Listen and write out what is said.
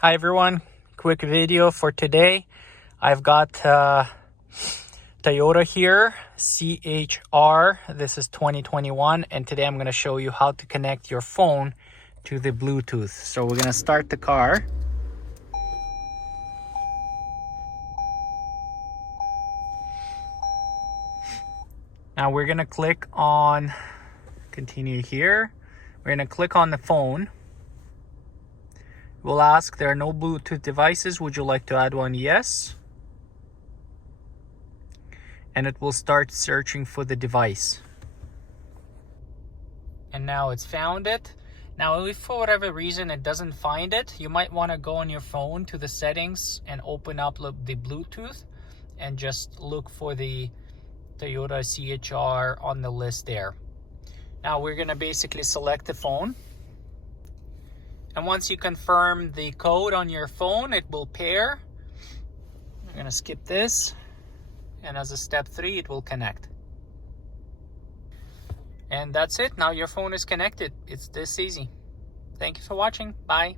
Hi everyone, quick video for today. I've got Toyota here, CHR. This is 2021, and today I'm going to show you how to connect your phone to the Bluetooth. So we're going to start the car. Now we're going to click on continue here. We're going to click on the phone. We'll ask, there are no Bluetooth devices. Would you like to add one? Yes. And it will start searching for the device. And now it's found it. Now, if for whatever reason it doesn't find it, you might want to go on your phone to the settings and open up the Bluetooth and just look for the Toyota CHR on the list there. Now we're going to basically select the phone. And once you confirm the code on your phone, it will pair. I'm going to skip this. And as a step 3, it will connect. And that's it. Now your phone is connected. It's this easy. Thank you for watching. Bye.